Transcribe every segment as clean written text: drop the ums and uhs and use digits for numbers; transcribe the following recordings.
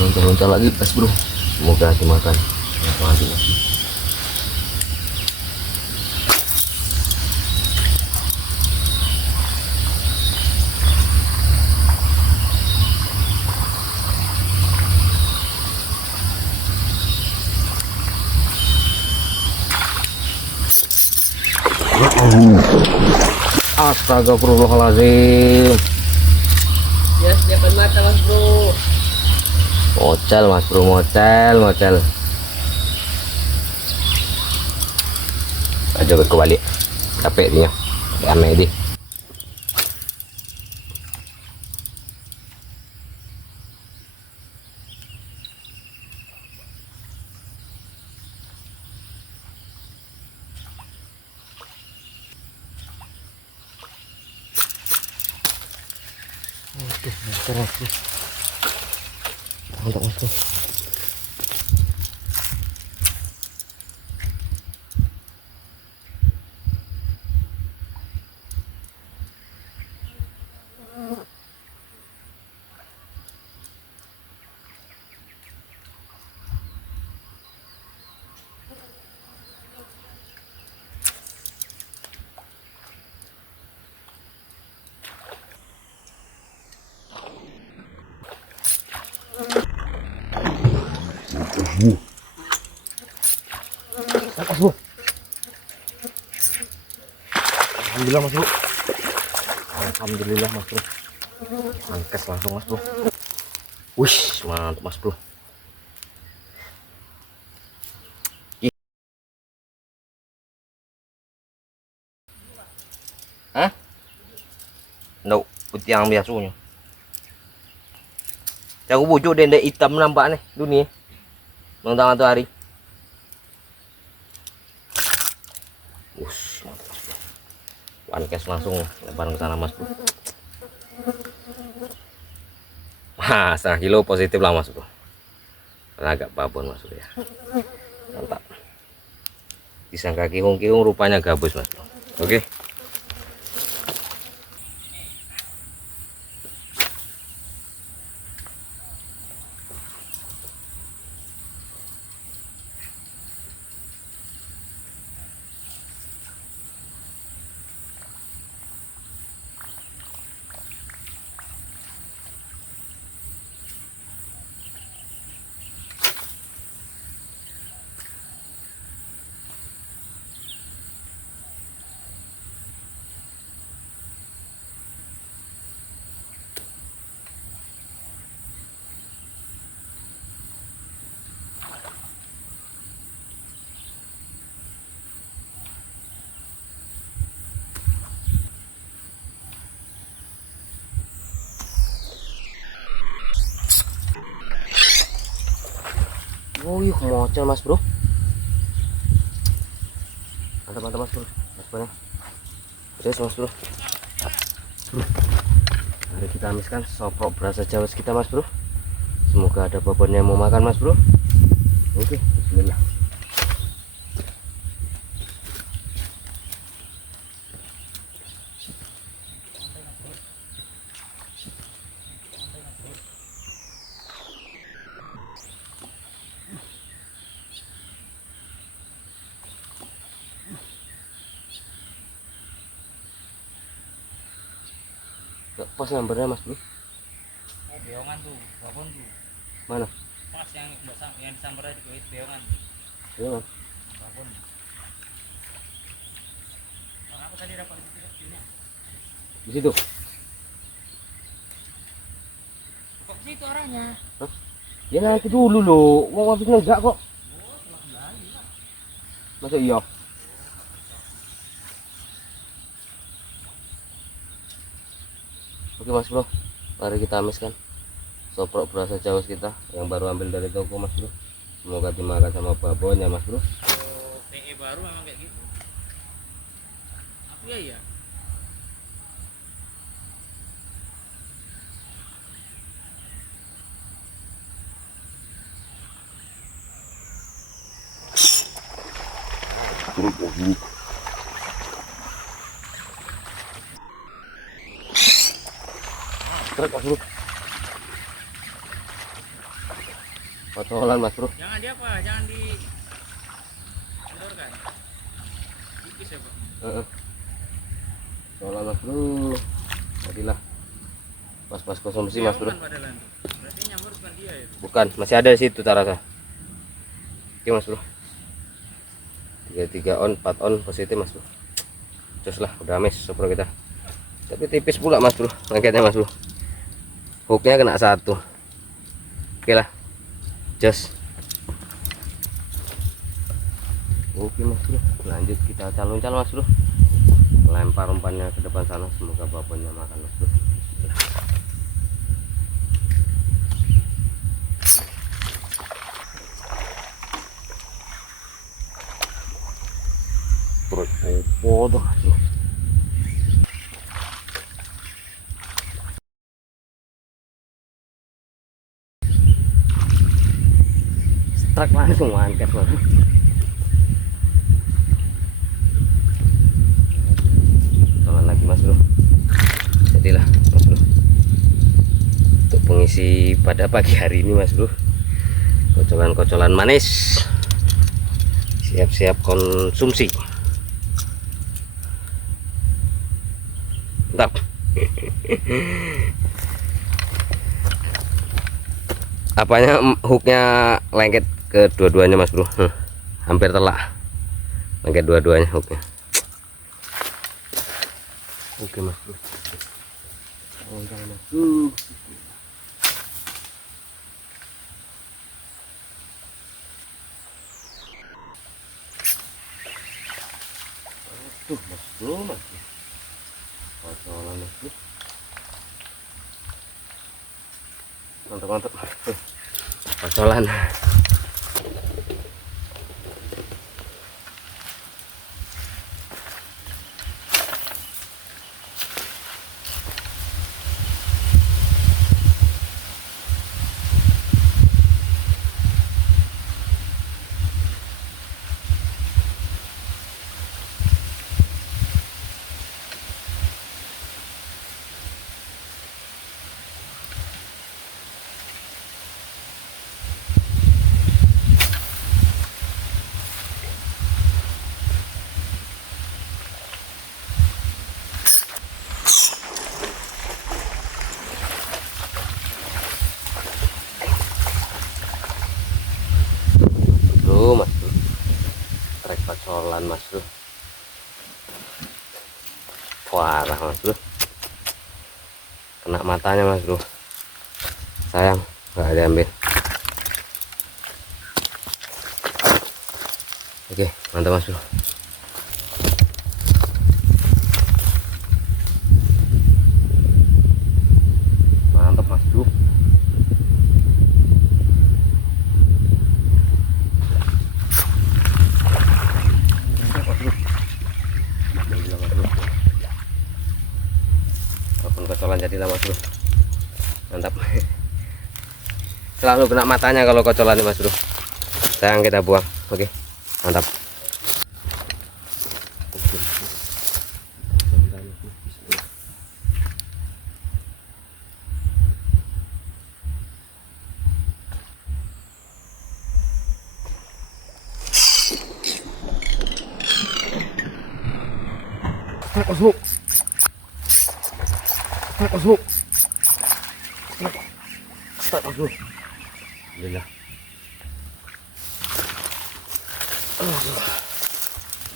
loncat-loncat lagi mas bro, semoga dimakan mati mas. Astagfirullahaladzim. Ya, depan mata mas bro. Mocel mas bro, mocel. Aja kebalik, capek dia, aneh deh. Oke, mantap mas bro. Mantap mas bro. Mas bro. Alhamdulillah mas bro. Alhamdulillah mas bro. Angkes langsung mas bro. Wih, mantap mas bro. Hah? No, putih yang biasanya. Aku bujuk dendek hitam nampak nih dunia. Nonton atau hari. Ush, mantap mas bro. One cast langsung lebar ke sana mas bro. Wah, setengah kilo positif lah mas bro. Agak babon mas bro ya. Mantap. Disangka kiung-kiung rupanya gabus mas bro. Oke. Oh yuk mocel mas bro. Mantap mas bro. Mas bro. Terus mas bro. Mari kita amiskan soprok berasa Jawa kita mas bro. Semoga ada babon yang mau makan mas bro. Oke, bismillah. Pas gambarnya mas bro. Oh, beongan tuh, babon tuh. Mana? Pas yang disambar di kulit beongan. Iya. Babon. Karena aku tadi dapat di sini. Di situ. Kok di situ arahnya? Hah? Ya naik dulu loh. Mau habis enggak kok. Oh, cuma kembali lah. Masa iya? Oke mas bro, mari kita amiskan soprok berasa Jawa kita yang baru ambil dari toko mas bro. Semoga dimakan sama babonnya mas bro. Oh, PE baru memang kayak gitu. Apa ya ya? Truk mas bro. kocolan mas bro. Jangan di apa, jangan di kendorkan. Tipis ya Pak. Kocolan mas bro. Jadilah pas-pas konsumsi mas bro. Aman padahal. Berarti nyamur bukan dia ya. Bukan, masih ada di situ tarasa. Oke mas bro. 33 on, 4 on positif mas bro. Terus lah, udah amis super kita. Tapi tipis pula mas bro, lengketnya mas bro. Hooknya kena satu. Oke lah, just. Oke mas bro, lanjut kita calon-calon mas bro. Lempar umpannya ke depan sana, semoga babonnya makan mas bro. Perut opo tuh mas bro. Strike langsung angkat mas bro. Jalan lagi mas bro. Jadilah mas bro, untuk pengisi pada pagi hari ini mas bro, kocolan-kocolan manis siap-siap konsumsi. Mantap. Apanya hooknya lengket ke dua-duanya mas bro. Hampir telak, lengket dua-duanya hooknya. Oke mas bro. Oke mas bro. Tuh mas bro, mas bro. Kocolan mas bro. Mantap-mantap. Kocolan. Mas bro, trek kocolan mas bro. Parah mas bro, kena matanya mas bro, sayang nggak diambil. Oke mantap mas bro. Mantap mas bro. Kocolan jadilah mas bro, mantap. Selalu kena matanya kalau kocolan ini mas bro, sayang kita buang. Oke mantap. Masuk. Masuk. Masuk. Alhamdulillah.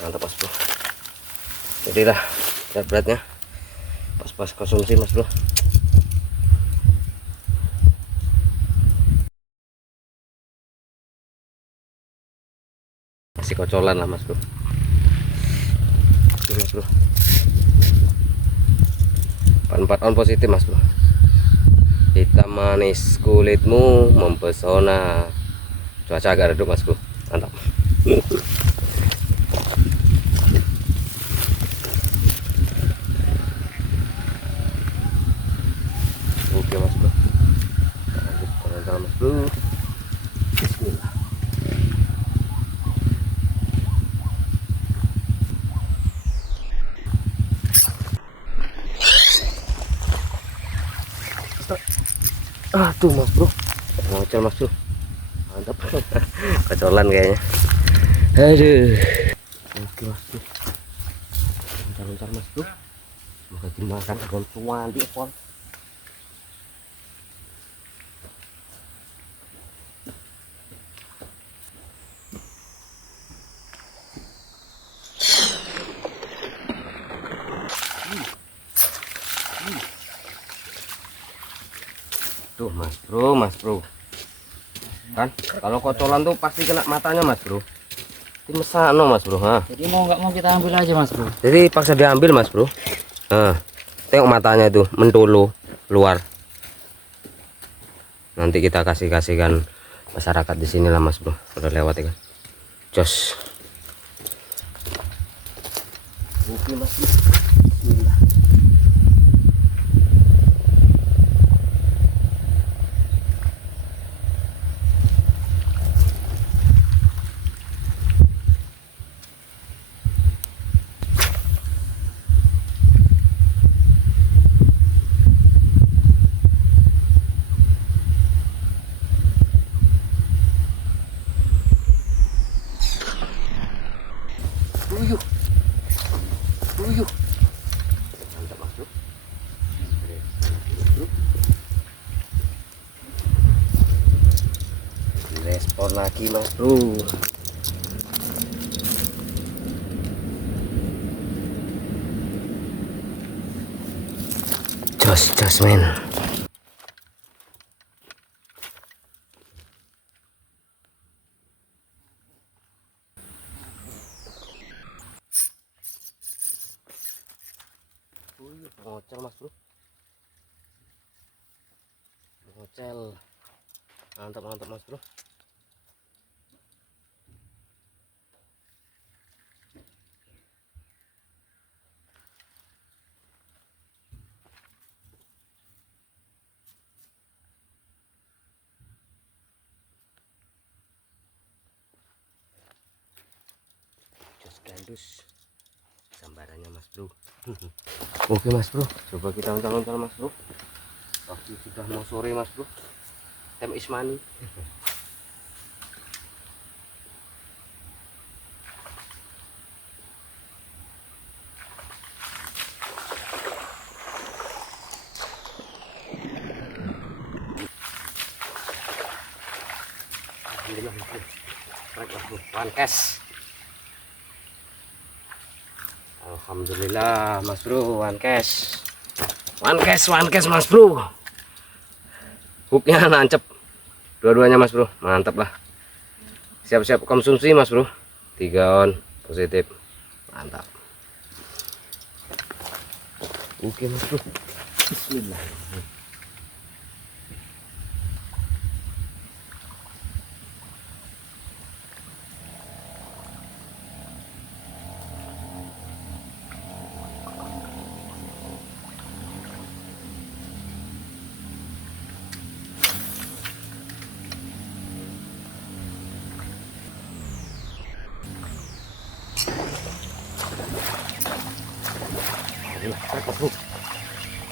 Mantap mas bro. Jadilah beratnya pas-pas konsumsi mas bro. Masih kocolan lah mas bro. Oke, mas bro. 4 on positif mas bro. Hitam manis kulitmu mempesona. Cuaca agak redup mas bro. Mantap. Oke mas bro, lanjut jalan-jalan mas bro. Bismillah. Aduh mas bro, ngocel mas bro. Mantap. Kecolan kayaknya. Aduh. Oke mas bro. Lontar-lontar mas bro. Semoga dimakan agon tuan di ekor. Tuh mas bro kan kalau kocolan tuh pasti kena matanya mas bro. Ini mesano mas bro. Jadi mau nggak mau kita ambil aja mas bro. Jadi paksa diambil mas bro. Tengok matanya itu mentolo luar. Nanti kita kasihkan masyarakat di sini lah mas bro. Udah lewat ya kan. Jos. Oke mas bro. Bismillah. Uyuh. Mantap mas bro. Direspon lagi mas bro. Jos men. Ngocel mas bro, ngocel. Mantap mas bro. Jos gandus gambarannya mas bro. Oke mas bro, coba kita lontar-lontar mas bro. Waktu sudah mau sore mas bro. Time is money. Alhamdulillah mas bro. Strike mas bro, one cash. Alhamdulillah mas bro, one cash mas bro. Hooknya nancep dua-duanya mas bro, mantap lah. Siap-siap konsumsi mas bro. 3 on positif, mantap. Oke mas bro, bismillah.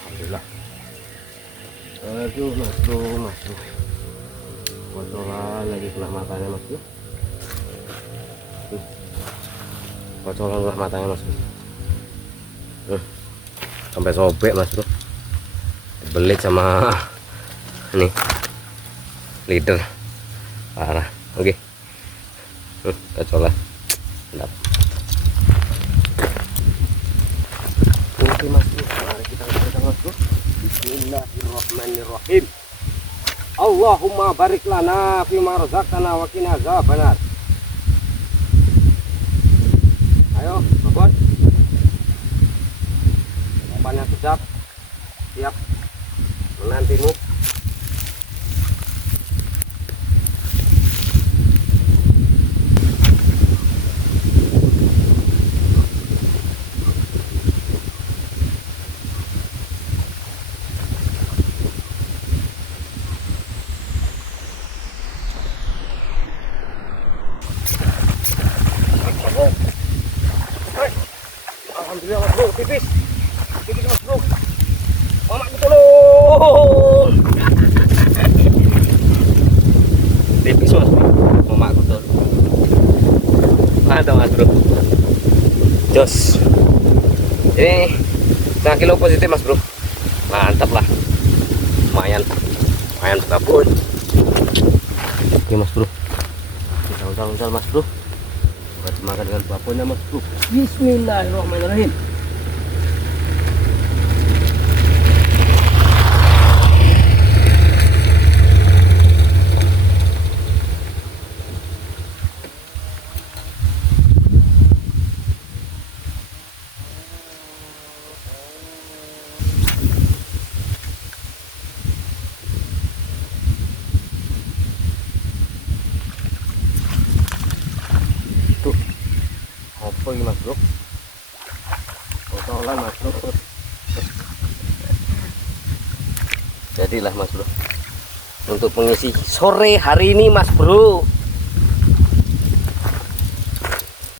Alhamdulillah. Aduh mas bro. Kocolan lagi kena matanya mas bro. Kocolan kena matanya mas bro. Sampai sobek mas bro. Belit sama ini leader parah. Oke. Kocolan. Mantap. Oke mas bro, mari kita lihat mas bro. Bismillahirrahmanirrahim. Allahumma barik lana fima razaqtana wa qina azabannar. Ayo babon, umpannya sedap, siap menantimu. Alhamdulillah mas bro, tipis mas bro. Mamaku tolong. Tipis mas bro. jos. Ini setengah kilo positif mas bro, mantap lah, lumayan babon. Oke mas bro, kita uncal mas bro, buat makan dengan babonnya mas bro. Bismillahirrahmanirrahim. Tuh, apa ini mas bro? Kotoran mas bro. Jadilah mas bro, untuk mengisi sore hari ini mas bro.